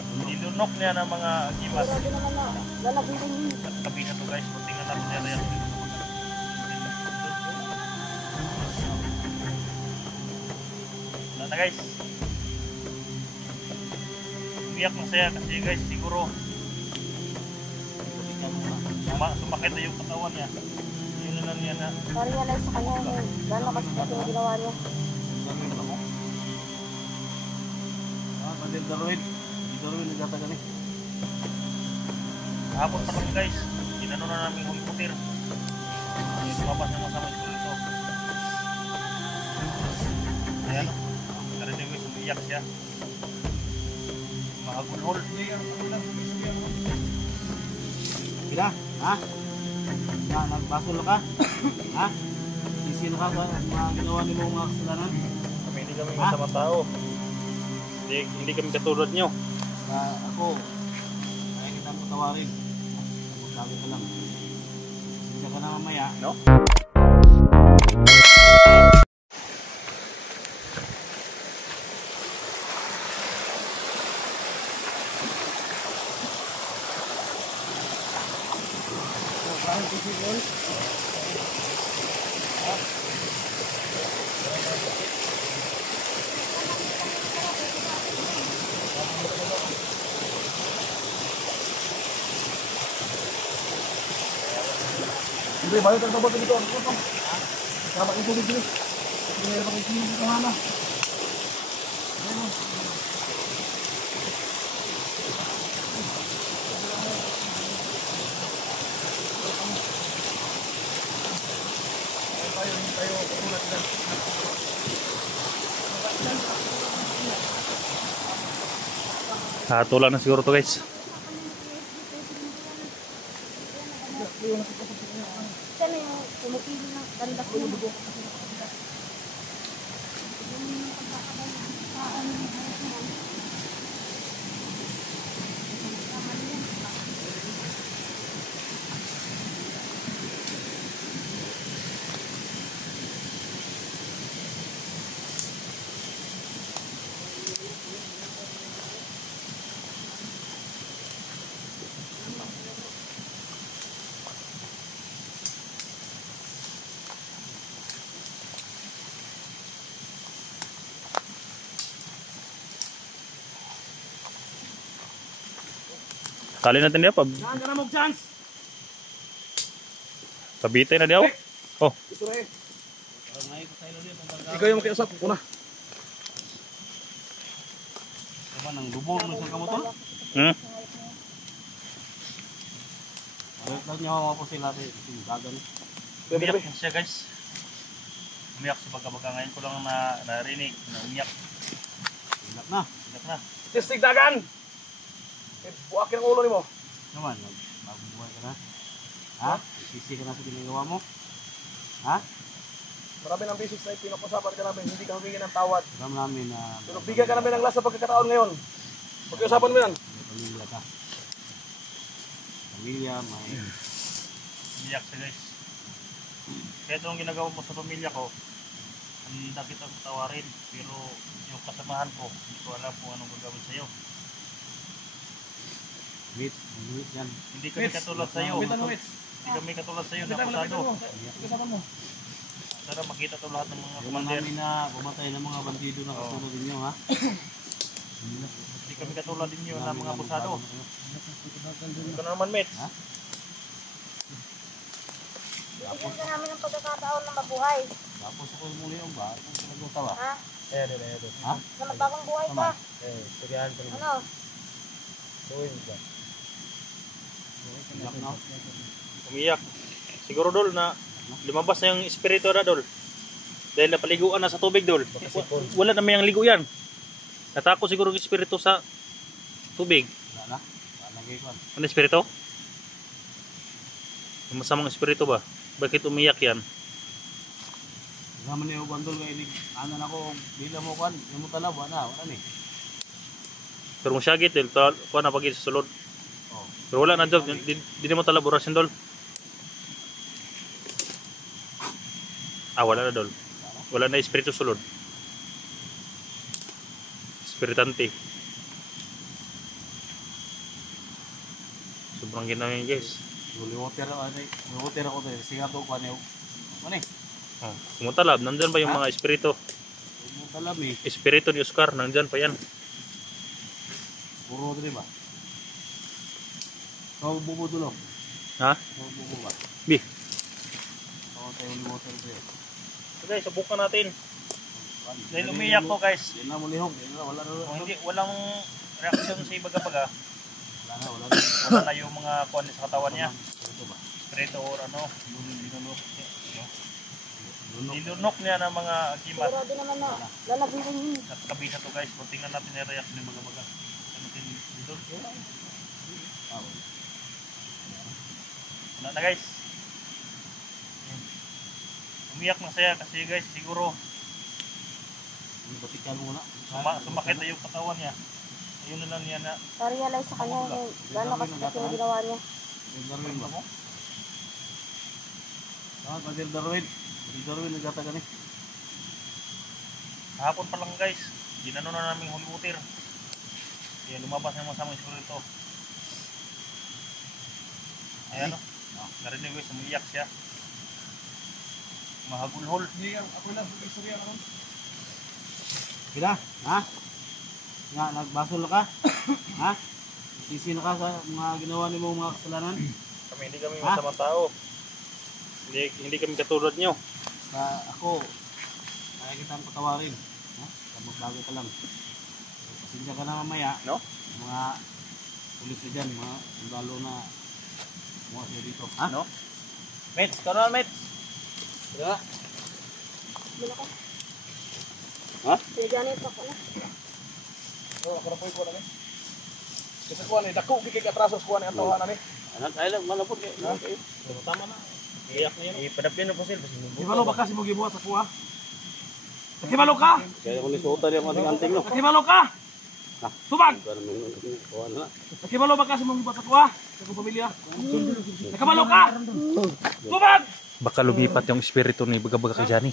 Nilunok niya ng mga agimat. Grabe naman na. Lalaki din yun. At tabi na to guys, buti nga natin nila yan. Wala na guys. Umiyak na siya kasi guys siguro sumakit na yung katawan niya. Yun na lang yan na. Na-realize sa kanya yun. Gano'n kasi pati yung ginawa niya. Pandir Darwin. Di Darwin nagtatagan eh. Hapon pa kami guys. Ginano na namin computer. Lumabas na masama ito ito. Ayan o. Karang din guys, umiyak siya. Mahagulhol. Kira, ha? Na, nagbasol ka? Ha? Isin ka sa mga ginawa ni mo mga kasalanan? Kami hindi kami masama tao. Hindi kami katulad nyo. Ako, ay hindi namin patawarin. Magsabi ka lang. Hindi ka na mamaya. No? Hindi, bayo tayo dito. Ano ito? Sama ito dito. Hindi na makikita dito mana. Tayo tulad lang. Tulan na siguro to guys. Siya na yung pumipili ng ganda ko yung dugo. Tali natin niya pa. Saan ka na mo chance? Pabitay na diyaw. Oh. Ito na eh. Ikaw yung makiusap. Una. Diba nang lubor mo sa kamotor? Hmm. Lahat niya ako po sila sa dagan. Umiyak na siya guys. Umiyak sa baga-baga. Ngayon ko lang narinig na umiyak. Inak na. Umiyak na. Tistig dagan! Buwakin ang ulo ni mo. Naman, magbubuhay ka na. Ha? Sisi ka na sa ginagawa mo. Ha? Marami ng beses na pinapasapan ka namin, hindi ka humingi ng tawad. Alam namin na... Pero bigyan ka namin ng lasa pagkakataon ngayon. Pag-usapan mo yan. May pamilya ka. Pamilya, may... Umiyak siya guys. Kaya ito ang ginagawa mo sa pamilya ko. Handa kitang tawarin. Pero yung kasamahan ko, hindi ko alam kung anong gagawin sa'yo. Wait yan. Hindi kami katulad sa'yo. Hindi kami katulad sa'yo na kusado. Pag-usapan mo. Sana makita ito lahat ng mga Alam commander. namin na bumatay ng mga bandido na katulad ninyo, ha? Hindi kami katulad ninyo na mga abusado. Ito na naman, mates. Ha? Bigyan ka namin ng pagkakataon na mabuhay. Tapos ako muli yung ba? Kung pinag-utawa. Ha? Ayan. Ha? Na magbagong buhay ka. Surihan ko naman. Ano? Buhin ka. Iyak na. Umiyak. Siguro dol na lumabas na yung espiritu na dol. Dahil napaliguan na sa tubig dol. Wala naman yung ligo yan. Natakot siguro yung espiritu sa tubig. Wala na. Wala na kayo. Ano espiritu? Yung masamang espiritu ba? Bakit umiyak yan? Naman niyo bandol kay inig. Ano na ko bila mo kan, mo talab na, wala ni. Pero masyagit dol. Kuha na pag sa sulod. Oh. Pero wala na dol. Di mo talab orasin dol. Wala na dol. Wala na espiritu sulod. Espiritante. Sobrang ginawa yun guys. Holy water ako, holy water ako tayo. Singa to ko niyo. Ano eh? Oh, kumutalab, nandyan ba yung mga espiritu? Talam eh. Espiritu ni Oscar, nandyan pa yan. Puro din ba? Kau bubo dulu. Ha? Kau bubo ba? Bi. Kau tayo holy water tayo. So guys, subukan natin. Dahil umiyak ko guys. Yan na mo lihog. Yan na, wala na. Kung hindi, walang reaksyon sa ibaga-baga. Wala na, wala na. Wala na yung mga kuwan sa katawan niya. Ito ba? Espiritu or ano. Lunok. Nilunok niya ng mga kimat. Sigurado naman na lalagyan yun. At kabisa to guys, kung tingnan natin yung reaction ng baga-baga. Ano din dito? Wala na guys. Umiyak na siya kasi guys, siguro Batikan mo na. sumakit na yung katawan niya. Ayun na lang niya na. Na-realize sa kanya yung gano'n kasakit yung ginawa niya. Darwin ba? Ah, Padre Darwin. Padre Darwin nagtatagan eh. Kahapon pa lang guys, ginano na namin holy water. Kaya lumabas na masamang espiritu. Ayan o. Narinig guys, umiyak siya. Mahagulhol. Ako lang, istorya naman. Kila, ha? Nga, nagbasol ka? Ha? Sisi na ka sa mga ginawa ni mo mga kasalanan? Hindi kami masamang tao. Hindi kami katulad nyo. Ako, kaya kitang patawarin. Ha? Magbago ka lang. Pasensya ka na mamaya. No? Mga pulis na dyan, mga sundalo na mga sila dito. Ha? No? Mets, karoon Mets. Kaya, Bila ka. ha? Pinagyanit ako na. Ako na po ko na. Kasi kuha ni dako gigig atrasos kuha ni atawa na ni. Anak, ay lang, malapot kayo. Tama na. Iyak na yun. Ipadapin na po sila. Hibalo ba kasi mo gibuhat sa kuha? Nakibalo ka? Kaya kung nisuota yung ating anting, no? Nakibalo ka? Tubag! Kuha na. Nakibalo ba kasi mo gibuhat sa kuha? Sa kong pamilya? Nakibalo ka? Tubag! Baka lumipat yung espiritu ni baga-baga kay Johnny.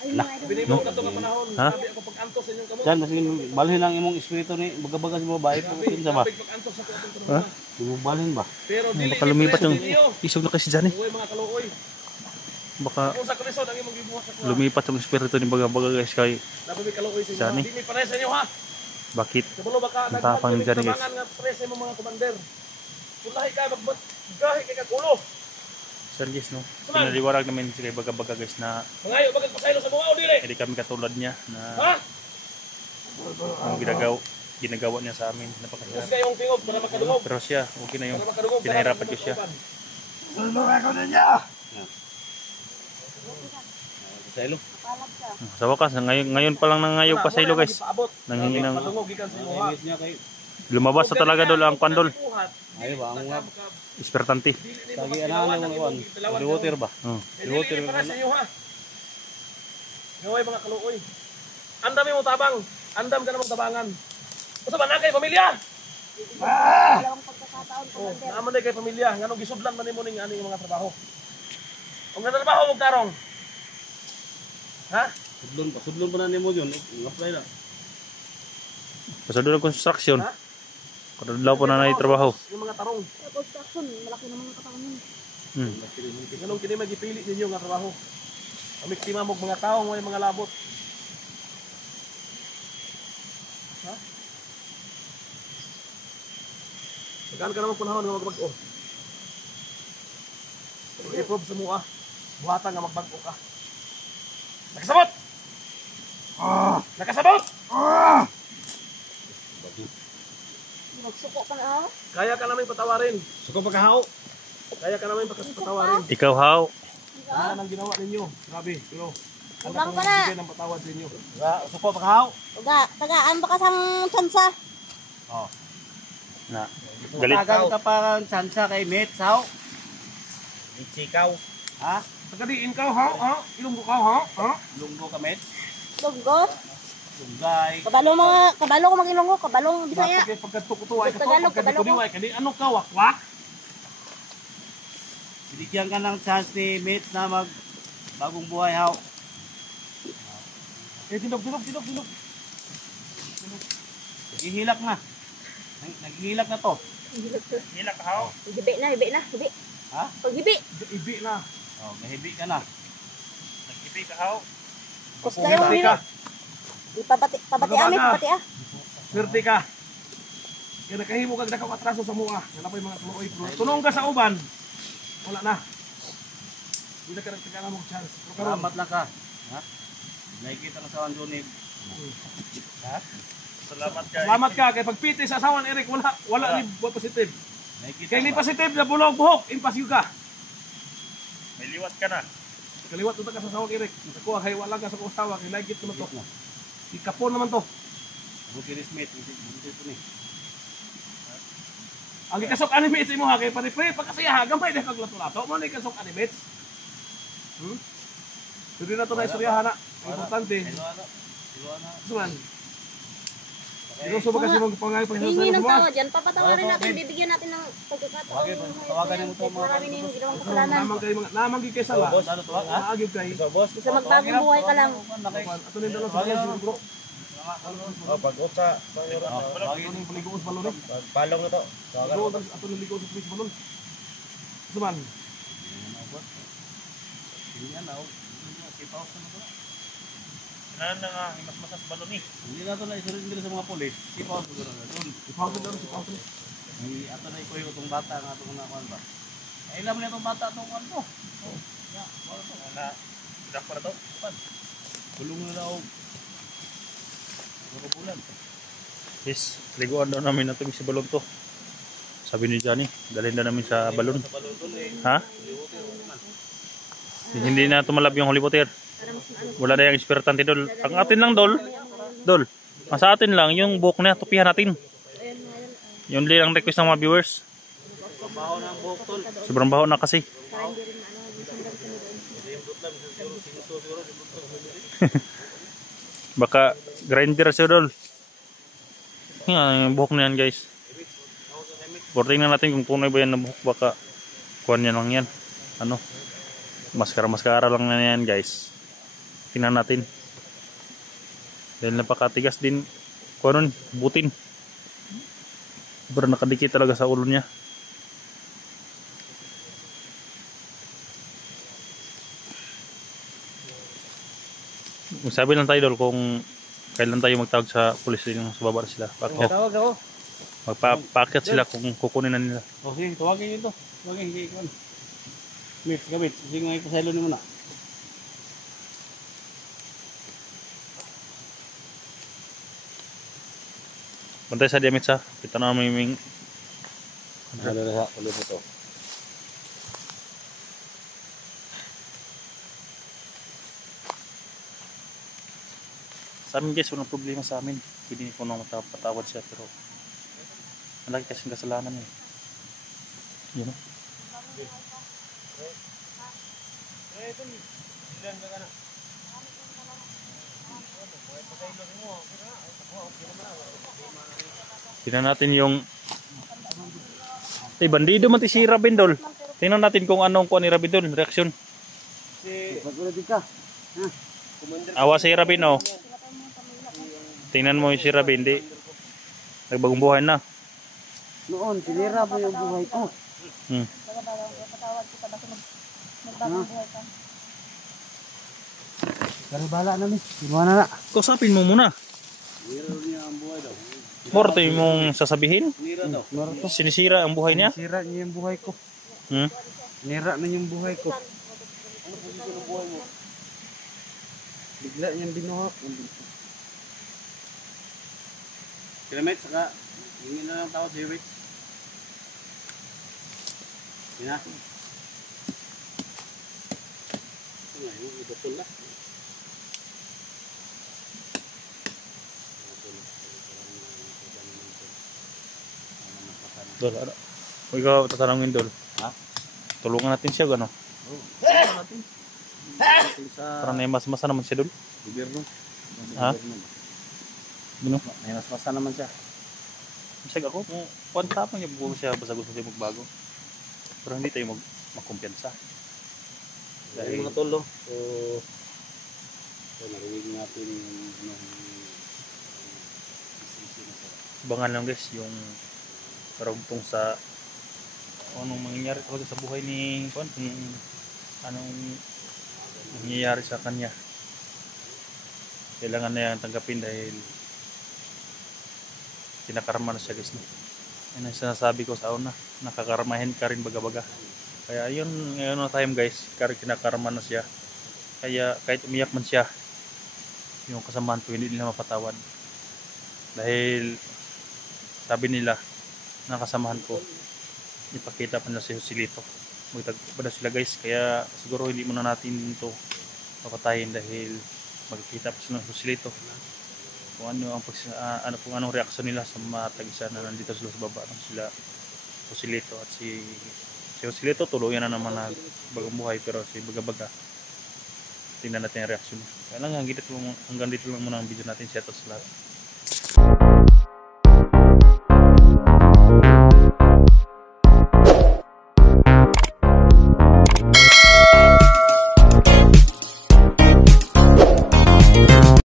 Ayun mga idol. Binimo ka nga panahon. Ha? Sabi ako pag-antos sa inyong kamot. Diyan, kasi balhin ang imong espiritu ni baga-baga sa babae po sa ba? Pag-antos sa kuha itong Ha? Imong balhin ba? Pero dili Baka lumipat yung ninyo. isog na kay si Johnny. Uy mga kaluoy. Baka Kung sa kalisod ang imong gibuhat sa kuha. lumipat yung espiritu ni baga-baga guys kay Dapat may kaluoy sa inyo. Johnny. Di may pares sa inyo ha. bakit? Kabalo ba ka? Ang tapang ni Johnny, guys. Tabangan nga pares sa imong mga komander. Kung lahi ka, gahi kay kagulo. Sir guys, no? Pinaliwarag namin si kay baga-baga guys na Mangayo, bagag pasaylo sa mga dili. hindi kami katulad niya Ha? na ang ginagawa niya sa amin. Kasi Napakahirap. kayong tingog para makadungog. Pero siya, okay na yung Para makadungog. pinahirapan ko siya. Sa ilo. Palag ka. Sa wakas, ngayon pa lang nangayog pa sa ilo guys. Paabot. Nanghingi ng Madungog gikan sa imuha. Limit niya kay lumabas na talaga dol ang pandol. ayo ba ang nga Espertante. tagi ana ang kuan. Holy water ba? Oh. Holy water para sa iyo ha. Ngaway mga kaluoy. Andam mo tabang. Andam ka na mong tabangan. Usa ba na kay pamilya? Dalawang pagkakataon Oh, commander. naaman na kay pamilya. Nganong gisudlan man nimo ning aning mga trabaho. Kung trabaho mo tarong. Ha? Sudlon pa na nimo yun. Apply na. Pasado ng construction. Ha? Kadalaw po na trabaho. Yung mga tarong. Construction, malaki naman ang katawan yun. Nganong kini magipili ninyo nga trabaho. Amiktima mo mga tao may mga labot. Ha? Saan ka naman panahon nga magbag-o? I-prove sa mua. Buhatan nga magbag-o ka. Nakasabot! Nakasabot! Magsuko ka na ha? Kaya ka namin patawarin. Suko pagkahaw. Kaya ka namin patawarin. Ikaw how? Ano ang ginawa ninyo? Grabe, pero Ubang ko pa na. bigyan ng patawad sa inyo. Suko pagkahaw. Uga, tagaan ba ka sang tsansa? Na. Galit. Tagan ka pa sansa kay Met saw. Sikaw. Ha? Tagadiin ka, ha? Ilunggo ka, ha? Lunggo ka Met. Lunggo? Lunggay. Kabalo ko mag-ilunggo, kabalong Bisaya. Bakit pagkatukutuway ka to, Tagalog, pagkatukutuway ka di, ano ka, wakwak? Binigyan ka ng chance ni Met na mag bagong buhay haw. Tinog. Naghihilak na. Naghihilak na to. Hila ka haw. Hibi na, hibi na, hibi. Ha? Paghibi. Ibi na. Oh, mahibi ka na. Nag-ipi ka haw. Kus kayo Swerte nilo. ka. Pabati amin, pabati ah. Swerte ka. Kaya nakahimo kag nakapatraso sa mua. Yan pa yung mga tuloy. Tunong ka sa uban. Wala na. Hindi na ka nagtagala mo chance. Pero karon, Salamat lang ka. Ha? Nakikita na sa Anjonig. Ha? Salamat ka. salamat ka. Kaya pagpiti sa asawan Eric, wala ni positive. Nakikita Kaya ni ba? positive na bulog buhok. Impasyo ka. May liwat ka na. Kaliwat ito ka sa asawan Eric. Nakuha kay wala ka sa kusawa. Kaya lagit naman to. Ikapon naman to. Buti ni Smith. Buti ito ni. Ang ikasok animates mo ha. Kaya panipre. Pagkasaya ha. Gamay na kaglato-lato. Mo na ikasok animates. Hindi na ito na istoryahan na. Ang importante. Siluana. Siluana. Suman. Sinuso ba kasi mong pangay pang Hingi ng mo? tao dyan. Papatawarin natin, bibigyan natin ng pagkakataon. Tawagan niyo mo ito, mga- Marami na yung ginawang kasalanan. Namang kay sala. Ano to? Ha? Naagib kay. Sa magbagong buhay ka lang. Ato nin dalo sa mga bro. Pag-ut sa Ato nin paligoos balon. palong na to. Bro, ato nin ligoos sa please balon. Suman. Kailangan na nga, mas masas balon eh. Hindi na ito na isurin nila sa mga polis. Ipaw ko na doon. Ipawag daw si Paulo. Ay, ato na ikoy itong bata nga itong nakuhan ba? Ay, alam na itong bata itong kuhan ko. Na, idak pa na to. Gulong na daw. Puro bulan. Yes, liguan daw namin natin si balon to. Sabi ni Johnny, dalhin na namin sa balon. Ha? Hindi na tumalab yung Holy Water. Wala na yung inspiratante dol. Ang atin lang dol. Ang sa atin lang, yung buhok na, tupihan natin. Yun lang ang request ng mga viewers. Baho na ang buhok tol. Sobrang baho na kasi. Baka grinder siya dol. Yan, yung buhok na yan guys. Borting na natin kung tunay ba yan na buhok. Baka kuhan yan lang yan. Ano? Maskara lang na yan guys. Tingnan natin. Dahil napakatigas din. Kuhan nun, butin. Sobrang nakadikit talaga sa ulo niya. Magsabi lang tayo dol kung kailan tayo magtawag sa pulis yung sa baba sila. Tawag ako. Magpapakit sila kung kukunin na nila. Okay, tawagin nyo ito. Tawagin, hindi ikaw. Smith, gamit. Sige nga ipasaylo ni mo na. Bantay sa diamit sa. Kita na namin yung Ano na sa ulit ito. sa amin guys, walang problema sa amin. Pwede ko nang patawad siya pero malaki kasing kasalanan eh. Yun know? Tingnan natin yung bandido man si Rabin dol. Tingnan natin kung anong kuha ni Rabin dol, reaksyon. Magulad ka. Awa si Rabin oh. Tingnan mo yung si Rabin, di nagbagong buhay na. Noon, sinira mo yung buhay ko. Kaya bala na ni. Gimana na? Kusapin mo muna. Sinira niya ang buhay daw. Morto yung mong sasabihin. Sinira daw. Sinisira ang buhay niya. Sinira niya yung buhay ko. Hmm? Sinira na yung buhay ko. Ano posisyon ng buhay mo? Bigla niyang binuhak. Kilomet, saka hingin na lang tao si Rich. Yan na. Ito nga, yung ibutol na. Dol, ano? Huwag ka tatanungin dol. Ha? Tulungan natin siya, gano? Natin sa Para na mas-masa naman siya dol. gobyerno. Ha? Gano? May mas-masa naman siya. Masag ako, kung tapang niya buong siya, basta gusto siya magbago. Pero hindi tayo magkumpiyansa. Dahil mga tolo. So narinig natin yung Abangan lang guys, yung karugtong sa kung anong mangyayari talaga sa buhay ni Juan, kung anong nangyayari sa kanya. Kailangan na yan tanggapin dahil kinakarma na siya guys. Yan ang sinasabi ko sa una, nakakarmahin ka rin baga-baga. Kaya yun, ngayon na time guys, kinakarma na siya. Kaya kahit umiyak man siya, yung kasamahan ko hindi nila mapatawad. Dahil sabi nila, nakasamahan ko, ipakita pa nila si Joselito. Magtagpo na sila guys, kaya siguro hindi muna natin ito papatayin dahil magkikita pa sila ng Joselito. Kung ano ang kung anong reaksyon nila sa mga tag-isa na nandito sila sa baba ng sila Joselito at si Joselito tuluyan na naman na bagang buhay, pero si baga-baga tingnan natin ang reaksyon. Kaya lang hanggang dito lang muna ang video natin. Shout out sa lahat.